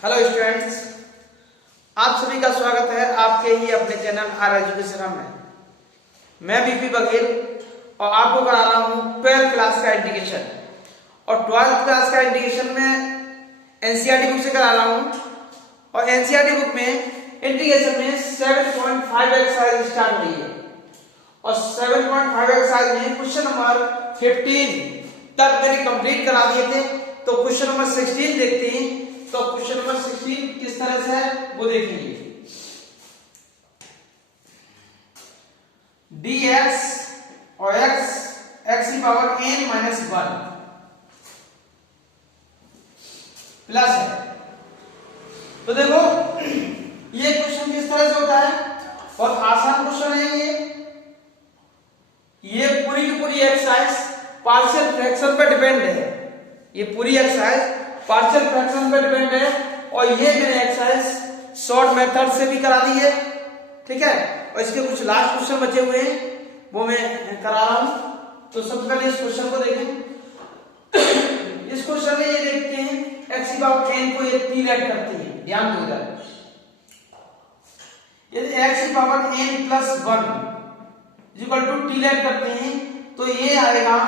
Hello students, आप सभी का स्वागत है आपके ही अपने चैनल आर एजुकेशन में। मैं बीपी बघेल और आपको करा रहा हूँ 12th क्लास का इंडिकेशन और 12th क्लास का इंडिकेशन में एनसीईआरटी बुक से करा रहा हूँ। और एनसीईआरटी बुक में इंडिकेशन में 7.5 एक्सरसाइज स्टार्ट हुई है और 7.5 एक्सरसाइज में क्वेश्चन नंबर 15 तक मैंने कंप्लीट करा दिए थे। तो क्वेश्चन नंबर 16 देखते हैं। तो क्वेश्चन नंबर 16 किस तरह से है वो देखेंगे। dx और x की पावर n माइनस 1 प्लस है। तो देखो ये क्वेश्चन किस तरह से होता है, बहुत आसान क्वेश्चन है ये पूरी की पूरी एक्सरसाइज पार्शियल फ्रैक्शन पर डिपेंड है। ये पूरी एक्सरसाइज पार्शियल फ्रैक्शन पर डिपेंड है और ये मैंने एक्सरसाइज शॉर्ट मेथड से भी करा दी है, ठीक है। और इसके कुछ लास्ट क्वेश्चन बचे हुए हैं वो मैं करा रहा हूं। तो सबसे पहले इस क्वेश्चन को देखें। इस क्वेश्चन में ये देखते हैं x की पावर n को ये t लेट करती है, ध्यान दो इधर। यदि x की power n plus 1 equal to t let करते हैं तो ये आएगा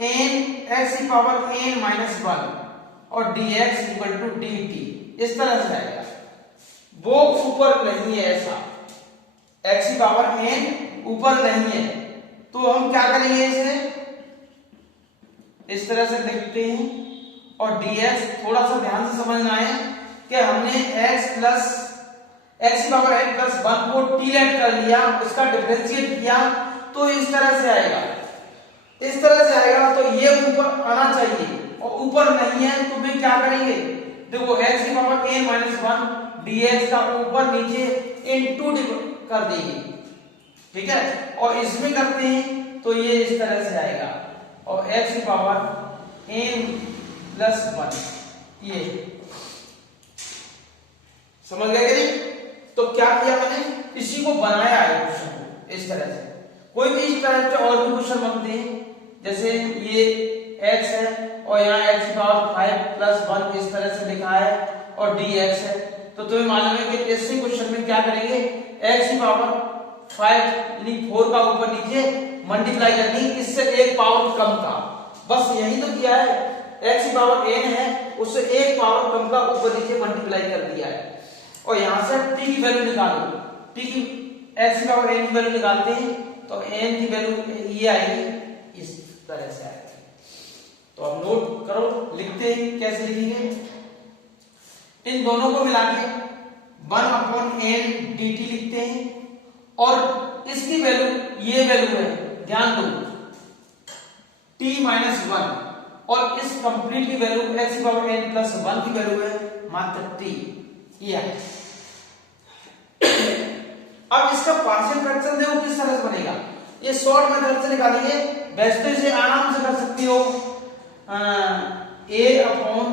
n x की पावर n माइनस 1 और dx इक्वल टू dt। इस तरह से आएगा, वो ऊपर नहीं है ऐसा, x की पावर n ऊपर नहीं है। तो हम क्या करेंगे, इसे इस तरह से लिखते हैं और dx थोड़ा सा ध्यान से समझना है कि हमने x की पावर n प्लस 1 को t लेट कर लिया, उसका डिफरेंशिएट किया तो इस तरह से आएगा, इस तरह से आएगा। तो ये ऊपर आना चाहिए और ऊपर नहीं है तो फिर क्या करेंगे, देखो x की पावर n माइनस 1 dx का ऊपर नीचे इनटू कर देंगे, ठीक है। और इसमें करते हैं तो ये इस तरह से आएगा और x की पावर n प्लस 1 ये समझ गए कि नहीं। तो क्या किया मैंने, इसी को बनाया है क्वेश्चन को इस तरह से। कोई भी इस तरह से और भी क्वेश्चन बनते हैं, जैसे ये x है और यहाँ x की पावर 5 प्लस 1 इस तरह से लिखा है और dx है। तो तुम्हें मालूम है कि इसी क्वेश्चन में क्या करेंगे, x की पावर 5 यानी 4 का ऊपर नीचे मल्टीप्लाई करनी, इससे एक पावर कम का, बस यही तो किया है। x की पावर n है उससे एक पावर कम का ऊपर नीचे मल्टीप्लाई कर दिया है। और यहां से t की वैल्यू निकालो, t की x की पावर n की वैल्यू निकालते हैं तो n की वैल्यू ये आएगी, इस तरह से आएगी। तो अब नोट करो, लिखते हैं कैसे लिखेंगे। इन दोनों को मिला के 1/n dt लिखते हैं और इसकी वैल्यू ये वैल्यू है, ध्यान दो, t माइनस 1 और इस कंप्लीट की वैल्यू x की पावर n प्लस 1 की वैल्यू है मात्र t। ये है। अब इसका पार्शियल फ्रैक्शन देखो किस तरह से बनेगा, ये शॉर्ट मेथड से निकालेंगे। वैसे तो इसे आराम से कर सकती हो, a upon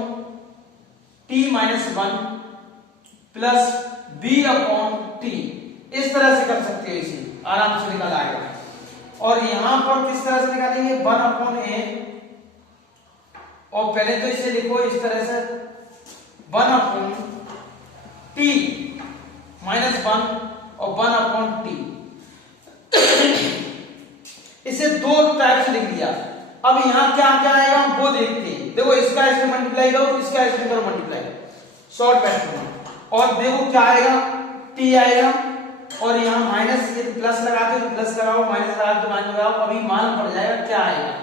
t minus 1 plus b upon t, इस तरह से कर सकते हो, इसे आराम से निकाल आएगा। और यहां पर किस तरह से निकालेंगे, 1 अपॉन a, और पहले तो इसे लिखो इस तरह से 1 अपॉन t माइनस 1 और 1 अपॉन t, इसे दो टाइप से लिख दिया। अब यहां क्या क्या आएगा वो देखते हैं। देखो इसका इसमें मल्टीप्लाई करो, इसका इसमें करो मल्टीप्लाई, शॉर्ट मेथड में। और देखो क्या आएगा, t आएगा और यहां माइनस, ये प्लस लगाते तो प्लस लगाओ, माइनस लगाते तो माइनस लगाओ, अभी मान पड़ जाएगा क्या आएगा,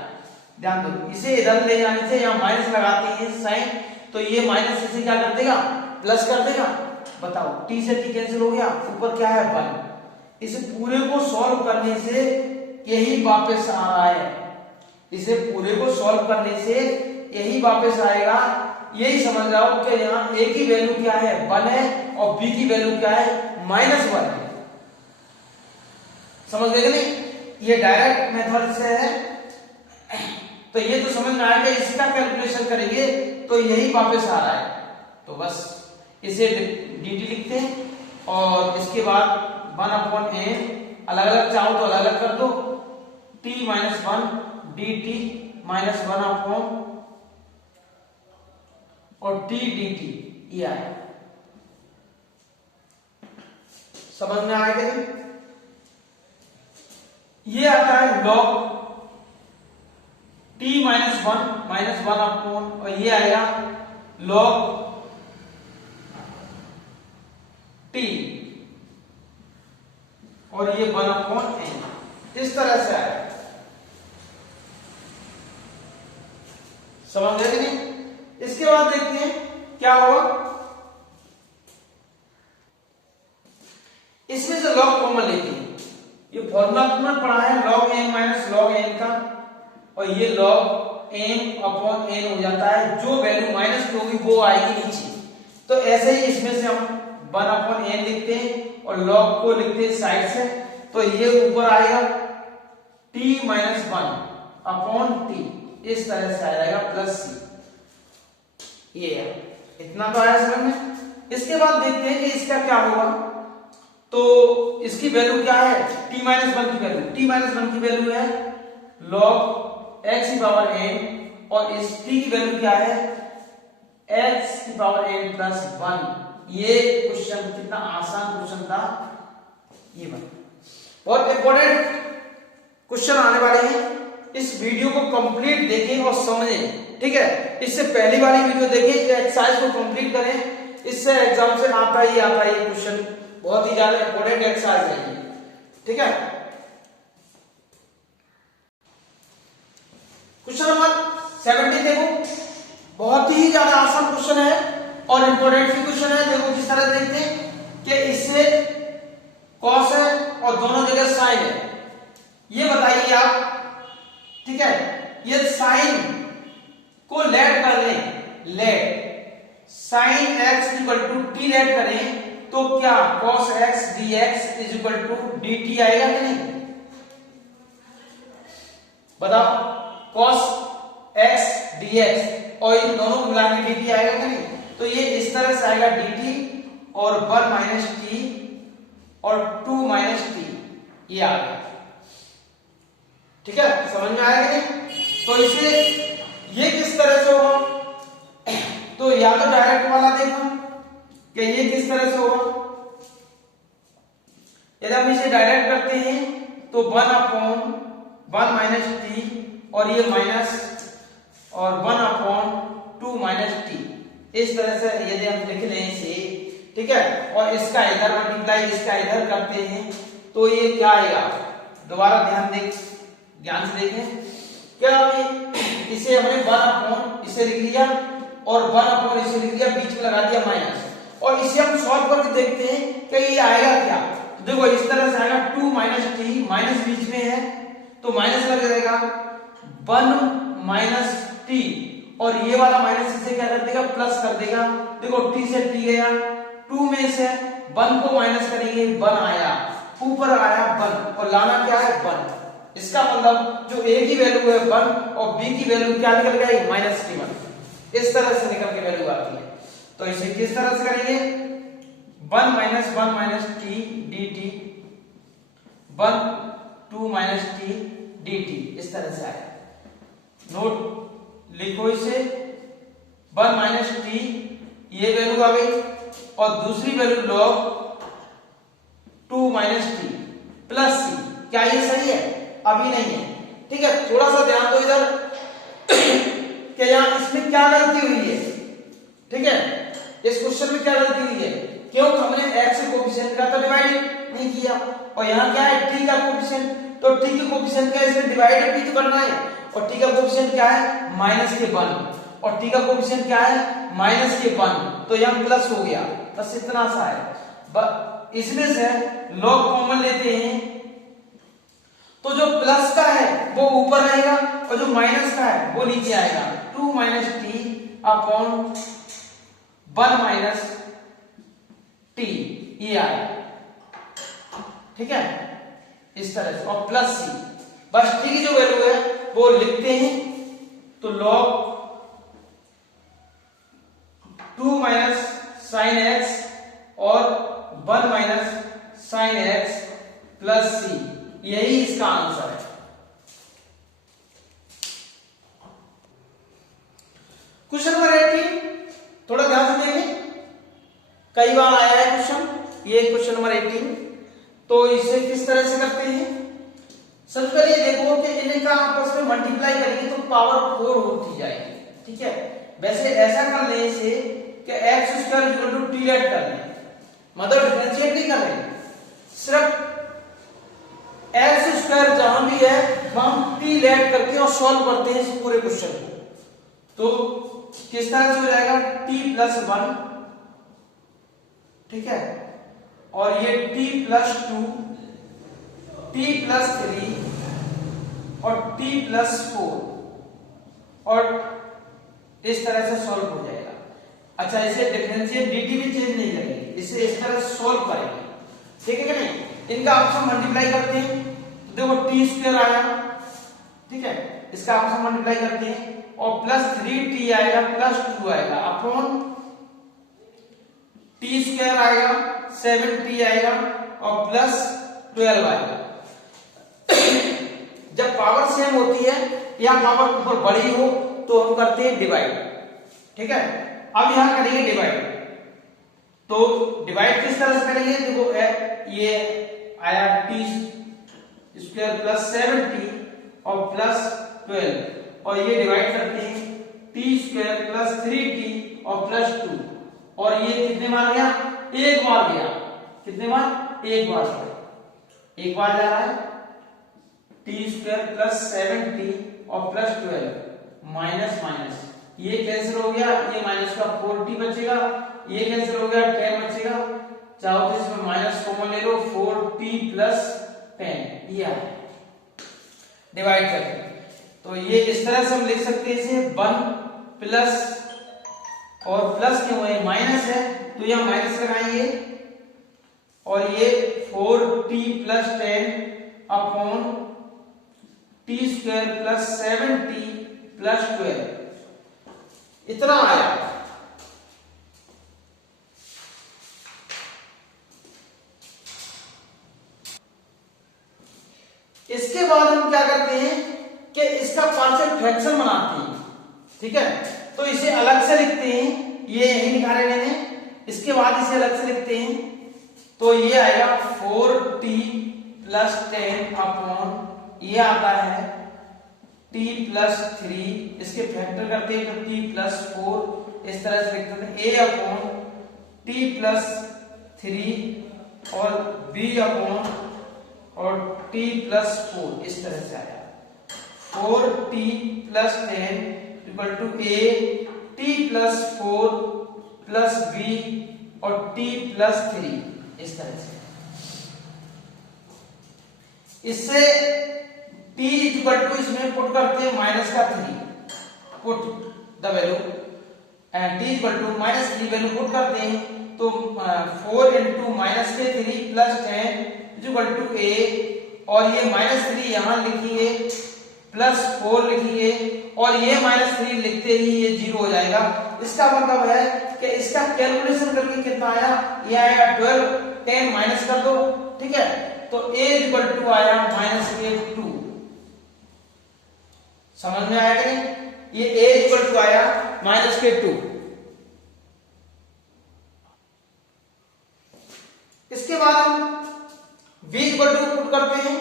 ध्यान दो। इसे इधर ले जाने से यहां माइनस लगाते हैं साइन, तो ये माइनस इसे क्या कर देगा, प्लस कर देगा। बताओ t से t कैंसिल हो गया, ऊपर क्या है 1। इसे पूरे को सॉल्व करने से यही वापस आ रहा है, इसे पूरे को सॉल्व करने से यही वापस आएगा। यही समझ रहा हूं कि यहाँ a की वैल्यू क्या है 1 है और b की वैल्यू क्या है माइनस 1 है। समझ गए नहीं, ये डायरेक्ट मेथड से है। तो ये तो समझ में आया कि इसका कैलकुलेशन करेंगे तो यही वापस आ रहा है। तो बस इसे dt लिखते हैं और इसके बाद 1 अपॉन a, अलग अलग चाहो तो अलग अलग कर दो, t minus 1 dt minus 1 upon और t dt ये आया। समझ में आया क्या? ये आता है log t minus one upon, और ये आएगा log t और ये 1 अपॉन n, इस तरह से आएगा। समझ गए कि नहीं? इसके बाद देखते हैं क्या होगा। इसमें से log कॉमन लेते हैं। ये फॉर्मूला तुमने पढ़ा है log n minus log n का, और ये log m अपॉन n हो जाता है। जो वैल्यू माइनस की होगी वो आएगी नीचे। तो ऐसे ही इसमें से हम 1 अपॉन n लिखते हैं और log को लिखते हैं साइड से। तो ये ऊपर आएगा t माइनस 1 अपॉन t, इस तरह से आ जाएगा प्लस c। ये इतना तो आया समझ में। इसके बाद देखते हैं कि इसका क्या होगा। तो इसकी वैल्यू क्या है, t माइनस 1 की वैल्यू, t माइनस 1 की वैल्यू है log x की पावर n, और इस t की वैल्यू क्या है x की पावर n प्लस 1। ये क्वेश्चन कितना आसान क्वेश्चन था ये बन। बहुत इंपॉर्टेंट क्वेश्चन आने वाले हैं, इस वीडियो को कंप्लीट देखें और समझें, ठीक है। इससे पहली वाली वीडियो देखें, एक्सरसाइज को कंप्लीट करें, इससे एग्जाम से आता ही क्वेश्चन, बहुत ही ज्यादा इंपॉर्टेंट एक्सरसाइज है ये, ठीक है। क्वेश्चन नंबर 70 देखो, बहुत ही ज्यादा आसान क्वेश्चन है और इंपॉर्टेंट भी क्वेश्चन है। देखो किस तरह देखते हैं कि इससे कॉस है और दोनों जगह साइन है। ये बताइए आप, ठीक है, ये साइन को लेट कर लें, let sine x equal to T let करें तो क्या cos x dx is equal to dt आएगा कि नहीं? बताओ, cos x dx और इन दोनों को मिला के dt आएगा कि नहीं? तो ये इस तरह से आएगा dt और 1 माइनस टी और 2 माइनस टी, ये आ गया, ठीक है। समझ में आया कि नहीं? तो इसे ये किस तरह से होगा, तो या तो डायरेक्ट वाला देखो कि ये किस तरह से होगा। यदि हम इसे डायरेक्ट करते हैं तो 1 अपॉन 1 माइनस टी और ये माइनस और 1 अपॉन 2 माइनस टी, इस तरह से यदि हम लिख लें इसे, ठीक है, और इसका इधर मल्टीप्लाई इसका इधर करते हैं तो ये क्या आएगा। दोबारा ध्यान से देखें, क्या इसे हमने 1 अपॉन इसे लिख लिया और 1 अपॉन इसे लिख लिया, बीच में लगा दिया माइनस, और इसे हम सॉल्व करके देखते हैं कि ये आएगा क्या। तो देखो इस तरह से आएगा 2 माइनस टी, माइनस बीच में है तो माइनस लग जाएगा 1 माइनस टी, और ये वाला माइनस इसे क्या कर देगा, प्लस कर देगा। देखो टी से टी गया, 2 में से 1 को माइनस करेंगे 1 आया, ऊपर आया 1 और लाना क्या है 1। इसका मतलब जो a की वैल्यू है 1 और b की वैल्यू क्या निकल गई माइनस t1, इस तरह से निकल के वैल्यू आती है। तो इसे किस तरह से करेंगे, 1 minus T dt, 1 2 minus T dt, इस तरह से आया। नोट लिखो इसे, 1 माइनस टी ये वैल्यू आ गई और दूसरी value log 2 minus T plus C. क्या ये सही है? अभी नहीं है, ठीक है। थोड़ा सा ध्यान दो इधर कि यहां इसमें क्या गलती हुई है, ठीक है, इस क्वेश्चन में क्या गलती हुई है, क्यों हमने x के कोफिशिएंट का तो डिवाइड नहीं किया, और यहां क्या है t का कोफिशिएंट, तो t के कोफिशिएंट का इसमें डिवाइड भी तो करना है, और t का कोफिशिएंट क्या है माइनस के 1 और t का कोफिशिएंट क्या है माइनस के 1, तो यहां प्लस हो गया, बस इतना सा है। इसमें से log कॉमन लेते हैं तो जो प्लस का है वो ऊपर रहेगा और जो माइनस का है वो नीचे आएगा। 2 minus T upon 1 minus T, ये आएगा, ठीक है, इस तरह से, और प्लस सी। बस टी की जो वैल्यू है वो लिखते हैं, तो log 2 माइनस साइन एक्स और 1 माइनस साइन एक्स प्लस सी, यही इसका आंसर है। क्वेश्चन नंबर 18 थोड़ा ध्यान से देखें, कई बार आया है क्वेश्चन, ये क्वेश्चन नंबर 18। तो इसे किस तरह से करते हैं? सबसे पहले देखो कि इनका आपस में मल्टीप्लाई करेंगे तो पावर 4 होती जाएगी, ठीक है। वैसे ऐसा कर लें इसे कि x square equal to T add कर लें, मतलब डिफरेंशिएट नहीं कर रहे, सिर्फ x स्क्वायर जहां भी है वहां हम टी ऐड करके और सॉल्व करते हैं इस पूरे क्वेश्चन को। तो किस तरह से हो जाएगा? t प्लस 1, ठीक है, और ये t प्लस 2, t प्लस 3 और t प्लस 4, और इस तरह से सॉल्व हो जाएगा। अच्छा, इसे डिफरेंशिएट dt भी चेंज नहीं करेंगे, इसे इस तरह सॉल्व करेंगे, ठीक है कि नहीं। इनका आपस में मल्टीप्लाई करते हैं तो देखो टी स्क्वायर आया, ठीक है, इसका आपस में मल्टीप्लाई करते हैं और प्लस 3t आएगा प्लस 2 आएगा अपॉन टी स्क्वायर आएगा 7t आएगा और प्लस 12 आएगा। जब पावर सेम होती है या पावर ऊपर बड़ी हो तो हम करते हैं डिवाइड, ठीक है। अब यहां करेंगे डिवाइड, तो डिवाइड किस तरह से करेंगे? देखो ये आया टी स्क्वायर प्लस 7t और प्लस 12, और ये डिवाइड करते हैं टी स्क्वायर प्लस 3t और प्लस 2, और ये कितने बार गया? एक बार गया। कितने बार? एक बार गया, एक बार जा रहा है टी स्क्वायर प्लस 7t और प्लस 12 माइनस माइनस, ये कैंसिल हो गया, ये माइनस का 4t बचेगा, ये कैंसिल हो गया 10 बचेगा, चाहो तो इसमें माइनस कॉमन ले लो 4t प्लस 10, ये आया डिवाइड करके। तो ये इस तरह से हम लिख सकते हैं इसे 1 प्लस, और प्लस क्यों है? माइनस है तो यहां माइनस लगाएंगे, और ये 4t plus 10 upon T square plus 7t plus 12, इतना आया। इसके बाद हम क्या करते हैं कि इसका पार्शियल फ्रैक्शन बनाते हैं, ठीक है। तो इसे अलग से लिखते हैं, ये यही लिखा रहे मैंने, इसके बाद इसे अलग से लिखते हैं, तो ये आएगा 4t प्लस 10 अपॉन ये आता है t प्लस 3, इसके फैक्टर करते हैं तो t प्लस 4, इस तरह से लिखते हैं a अपॉन t प्लस 3 और b अपॉन और t प्लस 4, इस तरह से आया 4t plus 10 equal to a t plus 4 plus b और t प्लस 3, इस तरह से। इससे t इक्वल टू इसमें पुट करते हैं माइनस का 3, put the value and t equal to minus 3 value put करते हैं, तो 4 इंटू माइनस के 3 प्लस 10 इक्वल टू a, और ये माइनस 3 यहां लिखिए प्लस 4 लिखिए, और ये माइनस 3 लिखते ही ये 0 हो जाएगा। इसका मतलब है कि इसका कैलकुलेशन करके कितना आया? ये आएगा 12, 10 माइनस कर दो, ठीक है, तो a इक्वल टू आया माइनस के 2। समझ में आया कि नहीं? ये a इक्वल टू आया माइनस के 2। इसके बाद हम v इक्वल टू पुट करते हैं,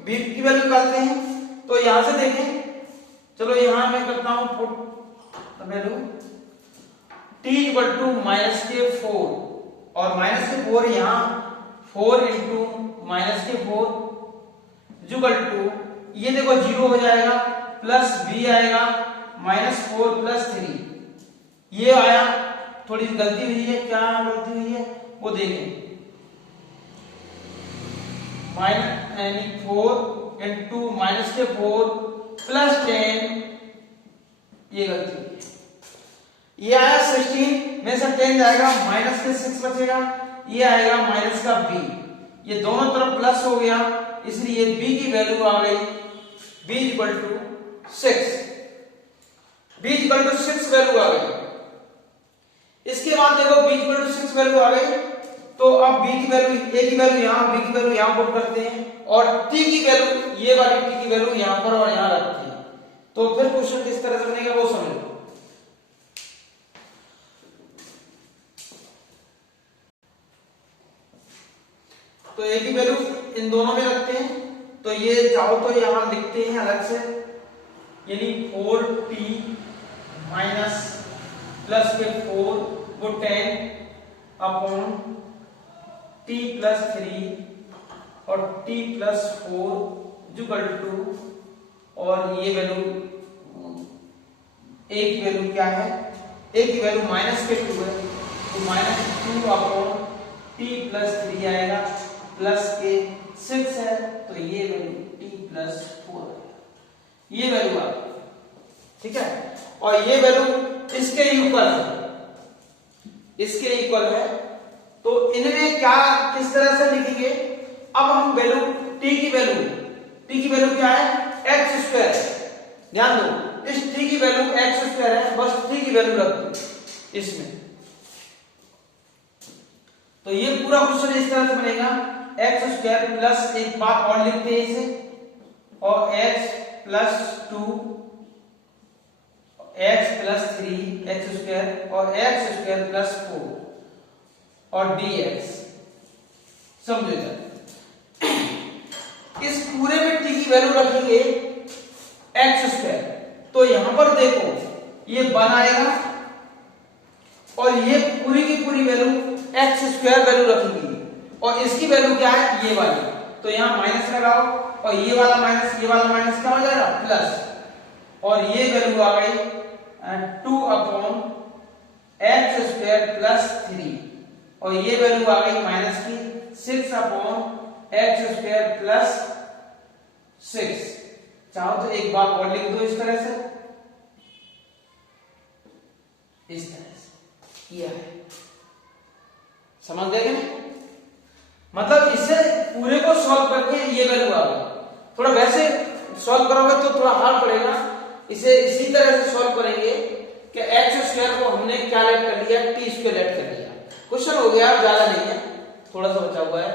v की वैल्यू निकालते हैं, तो यहां से देखें, चलो यहां मैं करता हूं put value t equal to minus के 4, और माइनस के 4 यहां 4 इंटू माइनस के 4 इक्वल टू, ये देखो 0 हो जाएगा, प्लस b आएगा माइनस 4 प्लस 3, ये आया। थोड़ी गलती हुई है, क्या गलती हुई है वो देखें, माइनस यानी 4 इंटू माइनस के 4 प्लस 10, ये गलती हुई है। ये आया 16 में से 10 जाएगा, माइनस के 6 बचेगा, ये आएगा माइनस का b, ये दोनों तरफ प्लस हो गया, इसलिए b की वैल्यू आ गई b equal to 6, b equal to 6 value आ गई। इसके बाद देखो b इक्वल टू 6 वैल्यू आ गई, तो अब b की वैल्यू, a की वैल्यू यहां, b की वैल्यू यहां पुट करते हैं, और t की वैल्यू, ये वाली t की वैल्यू यहां पर और यहां रखते हैं, तो फिर क्वेश्चन किस तरह से बनेगा वो समझ लो। तो ए की वैल्यू इन दोनों में रखते हैं, तो ये चाहो तो यहां लिखते हैं अलग से, यानी 4t माइनस प्लस के 4 वो 10 अपॉन t प्लस 3 और t प्लस 4 इक्वल टू, और ये वैल्यू a की वैल्यू क्या है, a की वैल्यू माइनस के 2 है, तो माइनस 2 अपॉन t प्लस 3 आएगा, प्लस के 6 है, तो ये वैल्यू t प्लस 4 है, ये वैल्यू आ गई, ठीक है। और ये वैल्यू इसके इक्वल है, इसके इक्वल है, तो इनमें क्या किस तरह से लिखेंगे, अब हम वैल्यू t की वैल्यू क्या है, x स्क्वायर, ध्यान दो इस t की वैल्यू x स्क्वायर है, बस t की वैल्यू रख दो इसमें, तो ये पूरा क्वेश्चन इस तरह से बनेगा, x स्क्वायर प्लस एक बात और लिखते हैं इसे, और x plus 2 x plus 3 x square और x स्क्वायर प्लस 4 और dx, समझो इधर इस पूरे में t की वैल्यू रखेंगे x स्क्वायर, तो यहां पर देखो ये 1 आएगा और ये पूरी की पूरी वैल्यू x स्क्वायर वैल्यू रखेंगे, और इसकी वैल्यू क्या है, ये वाली, तो यहां माइनस लगाओ और ये वाला माइनस क्या हो जाएगा प्लस, और ये वैल्यू आ गई 2 अपॉन x स्क्वायर प्लस 3, और ये वैल्यू आ गई माइनस की 6 अपॉन x स्क्वायर प्लस 6। चाहो तो एक बार और लिख दो इस तरह से, इस तरह से किया है, समझ गए ना, मतलब इसे पूरे को सॉल्व करके ये वैल्यू आ गई, थोड़ा वैसे सॉल्व करोगे तो थोड़ा हार्ड पड़ेगा, इसे इसी तरह से सॉल्व करेंगे कि x स्क्वायर को हमने क्या लेट कर लिया, t स्क्वायर लेट कर लिया, क्वेश्चन हो गया ज्यादा नहीं है, थोड़ा सा बचा हुआ है,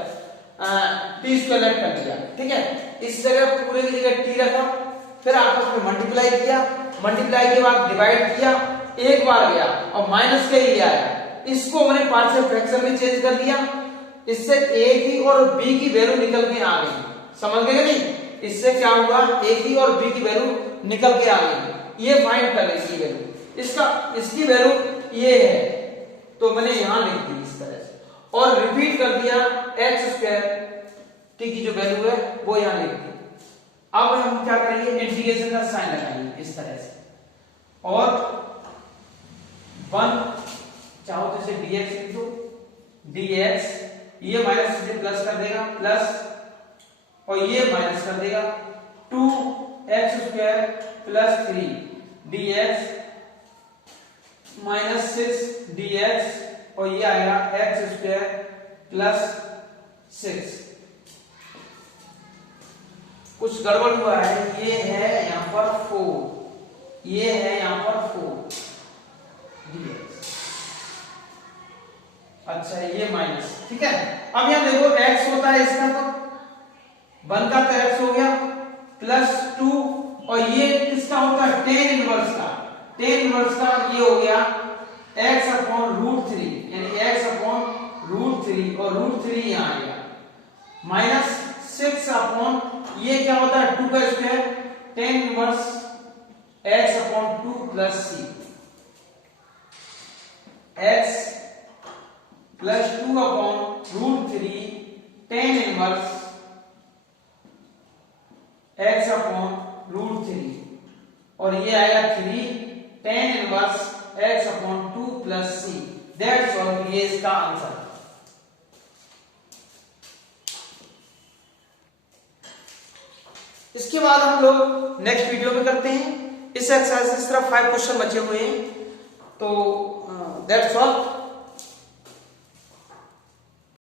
t स्क्वायर लेट कर लिया, ठीक है। इस जगह पूरे की जगह t रखा, फिर आपस में मल्टीप्लाई किया, मल्टीप्लाई के बाद डिवाइड किया, एक बार गया और माइनस का ही आया, इसको हमने पार्शियल फ्रैक्शन में चेंज कर दिया, इससे a की और b की वैल्यू निकल के आ गई, समझ गए नहीं, इससे क्या हुआ, a की और b की वैल्यू निकल के आ गई, ये फाइंड कर इसकी वैल्यू, इसकी वैल्यू ये है, तो मैंने यहां लिख दी इस तरह से, और रिपीट कर दिया x स्क्वायर t की जो वैल्यू है वो यहां लिख दी। अब हम क्या करेंगे, इंटीग्रेशन का साइन लगाएंगे इस तरह से, और 1 चाहो तो इसे dx लिख दो, dx ये माइनस से प्लस कर देगा प्लस, और ये माइनस कर देगा 2x square plus 3 dx minus 6 dx, और ये आएगा x स्क्वायर प्लस 6। कुछ गड़बड़ हुआ है, ये है यहां पर 4, ये है यहां पर 4 dx, अच्छा ये माइनस, ठीक है। अब यहां देखो x होता है इसका, तो 1 का तो x हो गया प्लस 2, और ये किसका होता है, tan इनवर्स का, tan इनवर्स का ये हो गया x अपॉन रूट 3, यानी x अपॉन रूट 3, और रूट 3 यहां आ गया, माइनस 6 अपॉन ये क्या होता है 2 का square, tan inverse x upon 2 plus c, x plus 2 upon root 3 tan inverse x upon root 3, और ये आएगा 3 tan inverse x upon 2 plus c, that's all, ये इसका आंसर। इसके बाद हम लोग नेक्स्ट वीडियो में करते हैं, इस एक्सरसाइज से सिर्फ 5 क्वेश्चन बचे हुए हैं, तो दैट्स ऑल।